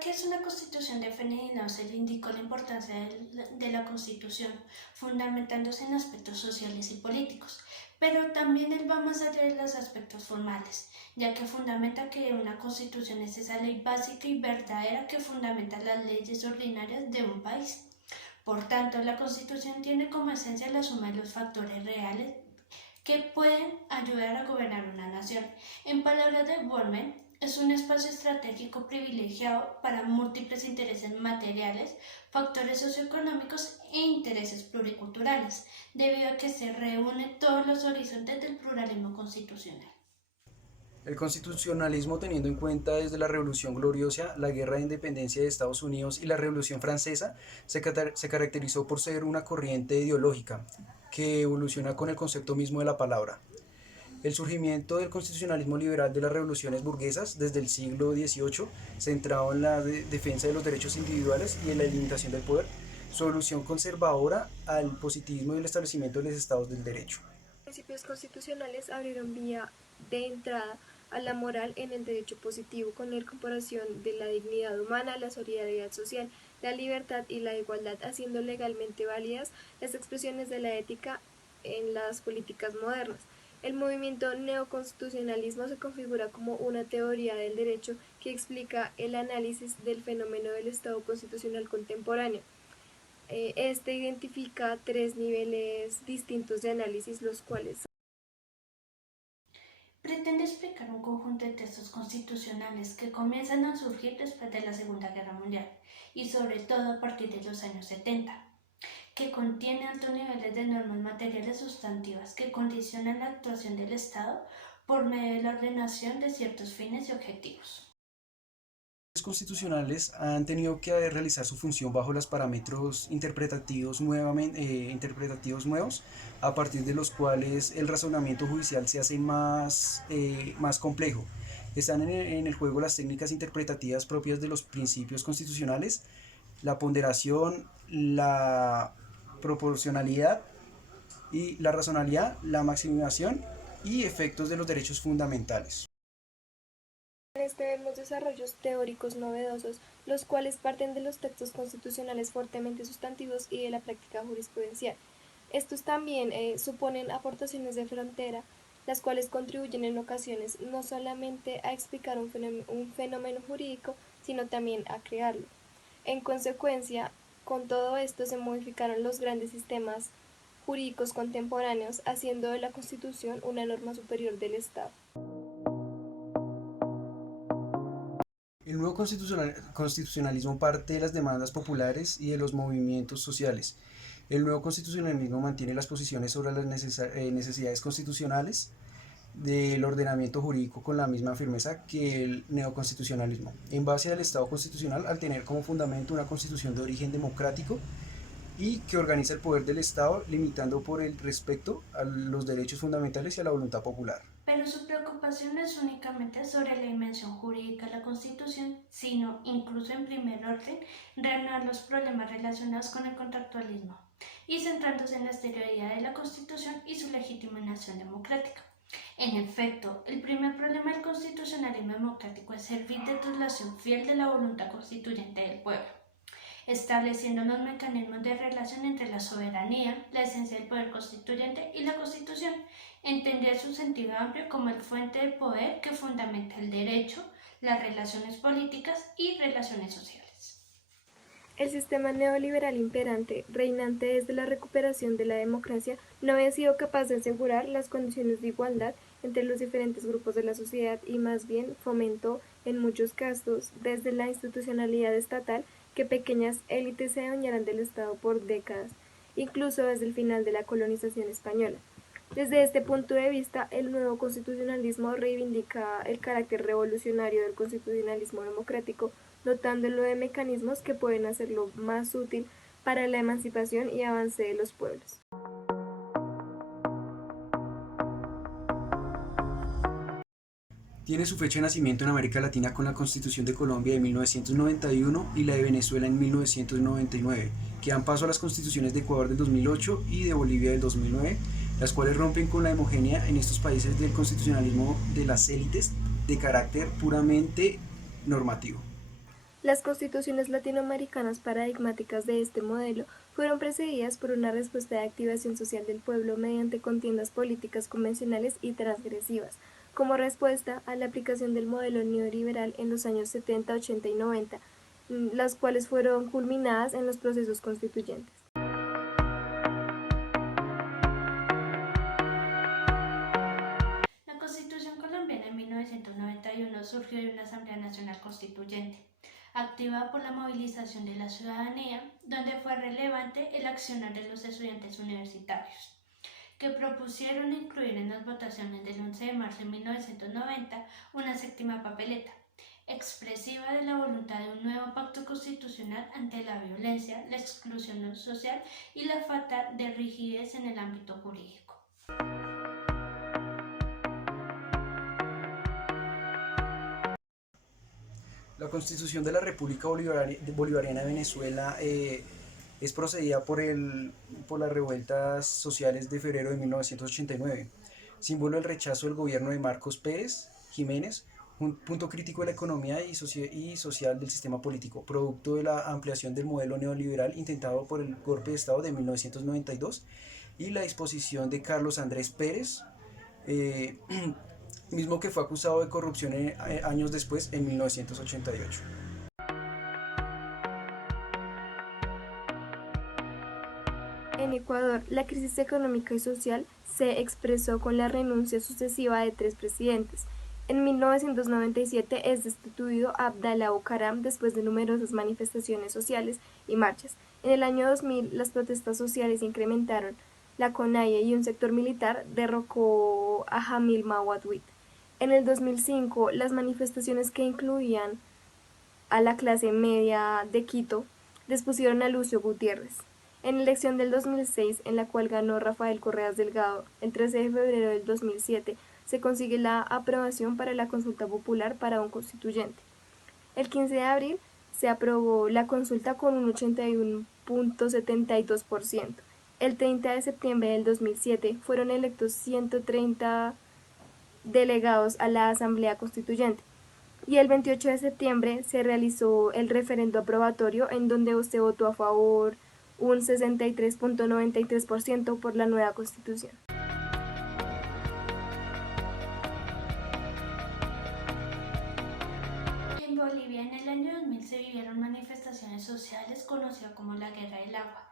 que es una constitución de Ferdinand se le indicó la importancia de la constitución, fundamentándose en aspectos sociales y políticos, pero también él va más allá de los aspectos formales, ya que fundamenta que una constitución es esa ley básica y verdadera que fundamenta las leyes ordinarias de un país. Por tanto, la constitución tiene como esencia la suma de los factores reales que pueden ayudar a gobernar una nación. En palabras de Wormen, es un espacio estratégico privilegiado para múltiples intereses materiales, factores socioeconómicos e intereses pluriculturales, debido a que se reúnen todos los horizontes del pluralismo constitucional. El constitucionalismo, teniendo en cuenta desde la Revolución Gloriosa, la Guerra de Independencia de Estados Unidos y la Revolución Francesa, se caracterizó por ser una corriente ideológica que evoluciona con el concepto mismo de la palabra. El surgimiento del constitucionalismo liberal de las revoluciones burguesas desde el siglo XVIII, centrado en la defensa de los derechos individuales y en la limitación del poder, su evolución conservadora al positivismo y el establecimiento de los estados del derecho. Los principios constitucionales abrieron vía de entrada a la moral en el derecho positivo, con la incorporación de la dignidad humana, la solidaridad social, la libertad y la igualdad, haciendo legalmente válidas las expresiones de la ética en las políticas modernas. El movimiento neoconstitucionalismo se configura como una teoría del derecho que explica el análisis del fenómeno del Estado constitucional contemporáneo. Este identifica tres niveles distintos de análisis, los cuales Pretende explicar un conjunto de textos constitucionales que comienzan a surgir después de la Segunda Guerra Mundial y sobre todo a partir de los años 70, que contiene altos niveles de normas materiales sustantivas que condicionan la actuación del Estado por medio de la ordenación de ciertos fines y objetivos. Los constitucionales han tenido que realizar su función bajo los parámetros interpretativos nuevos, a partir de los cuales el razonamiento judicial se hace más complejo. Están en el juego las técnicas interpretativas propias de los principios constitucionales, la ponderación, la proporcionalidad y la razonabilidad, la maximización y efectos de los derechos fundamentales. en este vemos desarrollos teóricos novedosos, los cuales parten de los textos constitucionales fuertemente sustantivos y de la práctica jurisprudencial. Estos también suponen aportaciones de frontera, las cuales contribuyen en ocasiones no solamente a explicar un fenómeno jurídico, sino también a crearlo. En consecuencia, con todo esto se modificaron los grandes sistemas jurídicos contemporáneos, haciendo de la Constitución una norma superior del Estado. El nuevo constitucionalismo parte de las demandas populares y de los movimientos sociales. El nuevo constitucionalismo mantiene las posiciones sobre las necesidades constitucionales del ordenamiento jurídico con la misma firmeza que el neoconstitucionalismo, en base al Estado constitucional, al tener como fundamento una constitución de origen democrático y que organiza el poder del Estado, limitando por el respeto a los derechos fundamentales y a la voluntad popular. Pero su preocupación no es únicamente sobre la dimensión jurídica de la Constitución, sino, incluso en primer orden, reanudar los problemas relacionados con el contractualismo y centrándose en la exterioridad de la Constitución y su legitimación democrática. En efecto, el primer problema del constitucionalismo democrático es servir de traslación fiel de la voluntad constituyente del pueblo, estableciendo los mecanismos de relación entre la soberanía, la esencia del poder constituyente y la Constitución, entender su sentido amplio como el fuente de poder que fundamenta el derecho, las relaciones políticas y relaciones sociales. El sistema neoliberal imperante, reinante desde la recuperación de la democracia, no había sido capaz de asegurar las condiciones de igualdad entre los diferentes grupos de la sociedad y más bien fomentó, en muchos casos, desde la institucionalidad estatal, que pequeñas élites se adueñaran del Estado por décadas, incluso desde el final de la colonización española. Desde este punto de vista, el nuevo constitucionalismo reivindica el carácter revolucionario del constitucionalismo democrático, dotándolo de mecanismos que pueden hacerlo más útil para la emancipación y avance de los pueblos. Tiene su fecha de nacimiento en América Latina con la Constitución de Colombia de 1991 y la de Venezuela en 1999, que dan paso a las constituciones de Ecuador del 2008 y de Bolivia del 2009, las cuales rompen con la homogénea en estos países del constitucionalismo de las élites de carácter puramente normativo. Las constituciones latinoamericanas paradigmáticas de este modelo fueron precedidas por una respuesta de activación social del pueblo mediante contiendas políticas convencionales y transgresivas, como respuesta a la aplicación del modelo neoliberal en los años 70, 80 y 90, las cuales fueron culminadas en los procesos constituyentes. La Constitución colombiana en 1991 surgió de una Asamblea Nacional Constituyente, activada por la movilización de la ciudadanía, donde fue relevante el accionar de los estudiantes universitarios, que propusieron incluir en las votaciones del 11 de marzo de 1990 una séptima papeleta, expresiva de la voluntad de un nuevo pacto constitucional ante la violencia, la exclusión social y la falta de rigidez en el ámbito jurídico. La Constitución de la República Bolivariana de Venezuela es procedida por las revueltas sociales de febrero de 1989, símbolo del rechazo del gobierno de Marcos Pérez Jiménez, un punto crítico de la economía y social del sistema político, producto de la ampliación del modelo neoliberal intentado por el golpe de Estado de 1992 y la disposición de Carlos Andrés Pérez, eh, mismo que fue acusado de corrupción años después, en 1988. En Ecuador, la crisis económica y social se expresó con la renuncia sucesiva de 3 presidentes. En 1997 es destituido Abdalá Bucaram después de numerosas manifestaciones sociales y marchas. En el año 2000 las protestas sociales incrementaron. La CONAIE y un sector militar derrocó a Jamil Mawadwit. En el 2005 las manifestaciones que incluían a la clase media de Quito despusieron a Lucio Gutiérrez. En la elección del 2006, en la cual ganó Rafael Correas Delgado, el 13 de febrero del 2007, se consigue la aprobación para la consulta popular para un constituyente. El 15 de abril se aprobó la consulta con un 81.72%. El 30 de septiembre del 2007 fueron electos 130 delegados a la Asamblea Constituyente. Y el 28 de septiembre se realizó el referendo aprobatorio en donde se votó a favor un 63.93% por la nueva Constitución. En Bolivia en el año 2000 se vivieron manifestaciones sociales conocidas como la Guerra del Agua,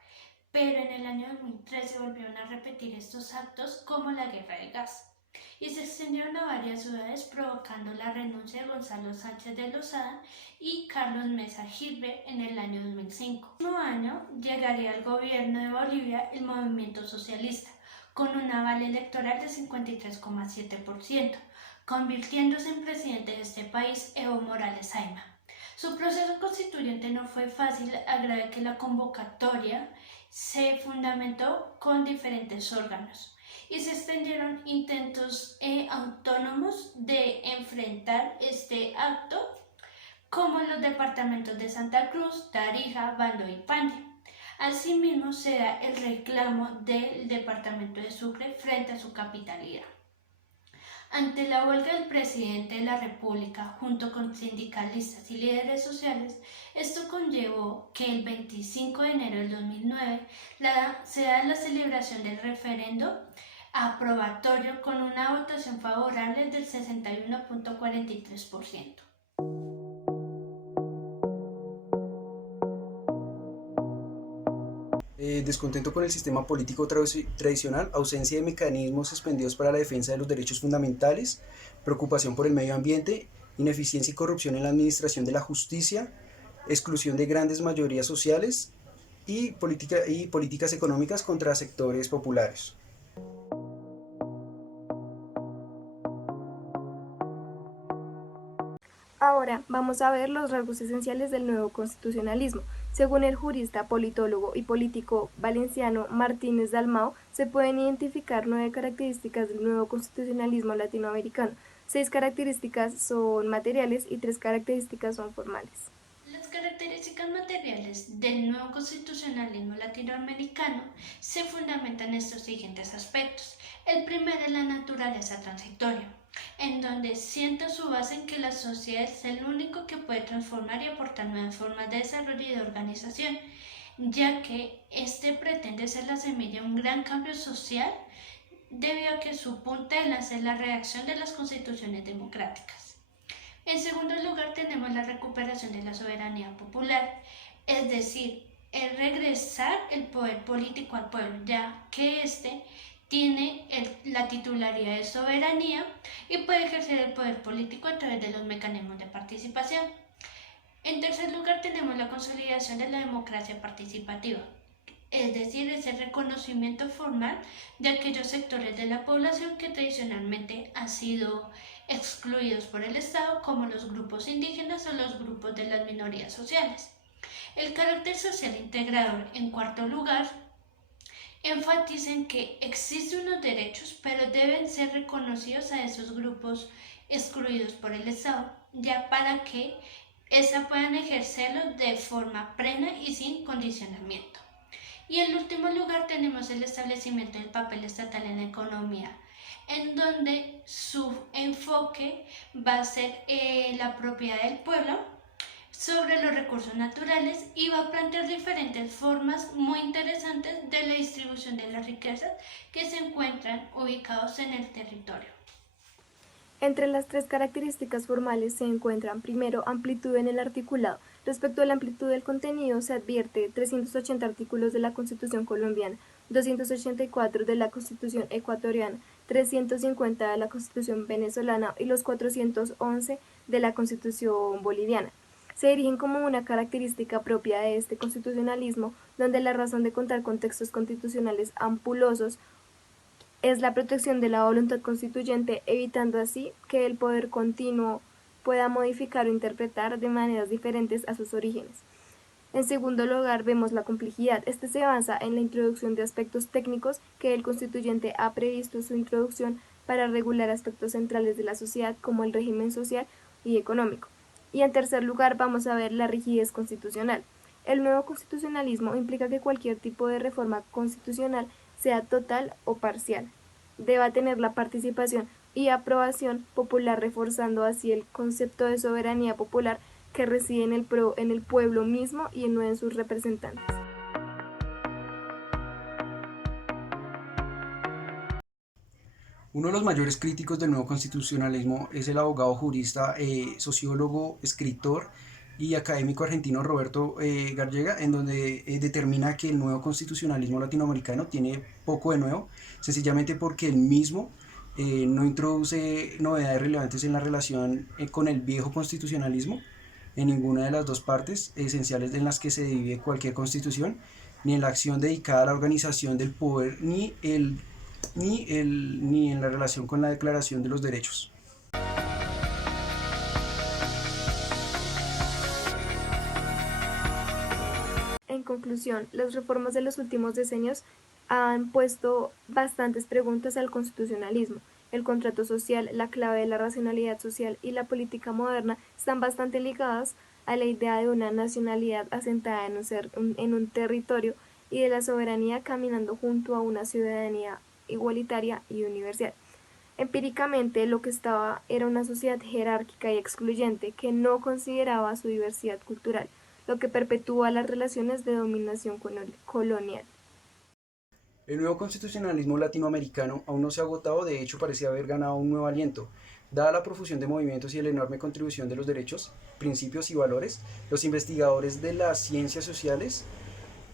pero en el año 2003 se volvieron a repetir estos actos como la Guerra del Gas y se extendieron a varias ciudades provocando la renuncia de Gonzalo Sánchez de Lozada y Carlos Mesa Girbe en el año 2005. El mismo año llegaría al gobierno de Bolivia el movimiento socialista con un aval electoral de 53,7%, convirtiéndose en presidente de este país Evo Morales Ayma. Su proceso constituyente no fue fácil, agregado que la convocatoria se fundamentó con diferentes órganos y se extendieron intentos autónomos de enfrentar este acto, como los departamentos de Santa Cruz, Tarija, Bando y Paine. Asimismo, se da el reclamo del departamento de Sucre frente a su capitalidad. Ante la huelga del presidente de la República, junto con sindicalistas y líderes sociales, esto conllevó que el 25 de enero del 2009 se da la celebración del referendo aprobatorio con una votación favorable del 61.43%. Descontento con el sistema político tradicional, ausencia de mecanismos expendidos para la defensa de los derechos fundamentales, preocupación por el medio ambiente, ineficiencia y corrupción en la administración de la justicia, exclusión de grandes mayorías sociales y políticas económicas contra sectores populares. Ahora vamos a ver los rasgos esenciales del nuevo constitucionalismo. Según el jurista, politólogo y político valenciano Martínez Dalmau, se pueden identificar 9 características del nuevo constitucionalismo latinoamericano. 6 características son materiales y 3 características son formales. Las características materiales del nuevo constitucionalismo latinoamericano se fundamentan en estos siguientes aspectos. El primero es la naturaleza transitoria. en donde sienta su base en que la sociedad es el único que puede transformar y aportar nuevas formas de desarrollo y de organización, ya que este pretende ser la semilla de un gran cambio social debido a que su punta de lanza es la redacción de las constituciones democráticas. En segundo lugar tenemos la recuperación de la soberanía popular, es decir, el regresar el poder político al pueblo, ya que éste tiene la titularidad de soberanía y puede ejercer el poder político a través de los mecanismos de participación. En tercer lugar tenemos la consolidación de la democracia participativa, es decir, es el reconocimiento formal de aquellos sectores de la población que tradicionalmente han sido excluidos por el Estado, como los grupos indígenas o los grupos de las minorías sociales. El carácter social integrador, en cuarto lugar, enfatiza en que existen unos derechos, pero deben ser reconocidos a esos grupos excluidos por el Estado, ya para que esa puedan ejercerlos de forma plena y sin condicionamiento. Y en último lugar tenemos el establecimiento del papel estatal en la economía, en donde su enfoque va a ser la propiedad del pueblo sobre los recursos naturales y va a plantear diferentes formas muy interesantes de la distribución de las riquezas que se encuentran ubicados en el territorio. Entre las tres características formales se encuentran, primero, amplitud en el articulado. Respecto a la amplitud del contenido, se advierte 380 artículos de la Constitución colombiana, 284 de la Constitución ecuatoriana, 350 de la Constitución venezolana y los 411 de la Constitución boliviana. Se erigen como una característica propia de este constitucionalismo, donde la razón de contar con textos constitucionales ampulosos es la protección de la voluntad constituyente, evitando así que el poder continuo pueda modificar o interpretar de maneras diferentes a sus orígenes. En segundo lugar, vemos la complejidad. Este se basa en la introducción de aspectos técnicos que el constituyente ha previsto su introducción para regular aspectos centrales de la sociedad como el régimen social y económico. Y en tercer lugar, vamos a ver la rigidez constitucional. El nuevo constitucionalismo implica que cualquier tipo de reforma constitucional, sea total o parcial, deba tener la participación y aprobación popular, reforzando así el concepto de soberanía popular que reside en el pueblo mismo y no en sus representantes. Uno de los mayores críticos del nuevo constitucionalismo es el abogado, jurista, sociólogo, escritor y académico argentino Roberto Gallega, en donde determina que el nuevo constitucionalismo latinoamericano tiene poco de nuevo, sencillamente porque el mismo no introduce novedades relevantes en la relación con el viejo constitucionalismo, en ninguna de las dos partes esenciales en las que se divide cualquier constitución, ni en la acción dedicada a la organización del poder, ni en la relación con la Declaración de los Derechos. En conclusión, las reformas de los últimos decenios han puesto bastantes preguntas al constitucionalismo. El contrato social, la clave de la racionalidad social y la política moderna están bastante ligadas a la idea de una nacionalidad asentada en un territorio y de la soberanía caminando junto a una ciudadanía igualitaria y universal. Empíricamente, lo que estaba era una sociedad jerárquica y excluyente que no consideraba su diversidad cultural, lo que perpetúa las relaciones de dominación colonial. El nuevo constitucionalismo latinoamericano aún no se ha agotado, de hecho parece haber ganado un nuevo aliento. Dada la profusión de movimientos y la enorme contribución de los derechos, principios y valores, los investigadores de las ciencias sociales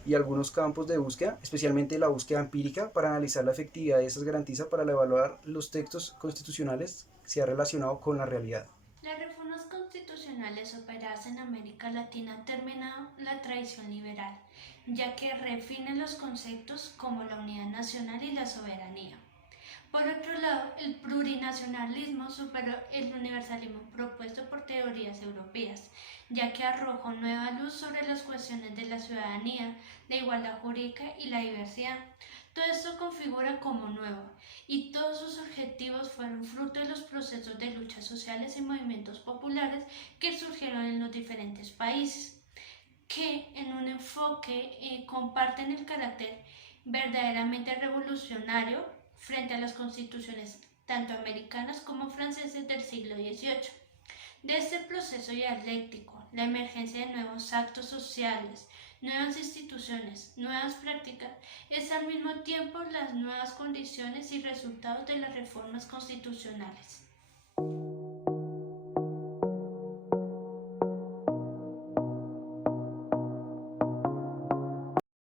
y algunos campos de búsqueda, especialmente la búsqueda empírica, para analizar la efectividad de esas garantías para evaluar los textos constitucionales se ha relacionado con la realidad. Las reformas constitucionales operadas en América Latina han terminado la tradición liberal, ya que refinen los conceptos como la unidad nacional y la soberanía. Por otro lado, el plurinacionalismo superó el universalismo propuesto por teorías europeas, ya que arrojó nueva luz sobre las cuestiones de la ciudadanía, la igualdad jurídica y la diversidad. Todo esto configura como nuevo, y todos sus objetivos fueron fruto de los procesos de luchas sociales y movimientos populares que surgieron en los diferentes países, que en un enfoque comparten el carácter verdaderamente revolucionario frente a las constituciones tanto americanos como franceses del siglo XVIII. De este proceso dialéctico, la emergencia de nuevos actos sociales, nuevas instituciones, nuevas prácticas, es al mismo tiempo las nuevas condiciones y resultados de las reformas constitucionales.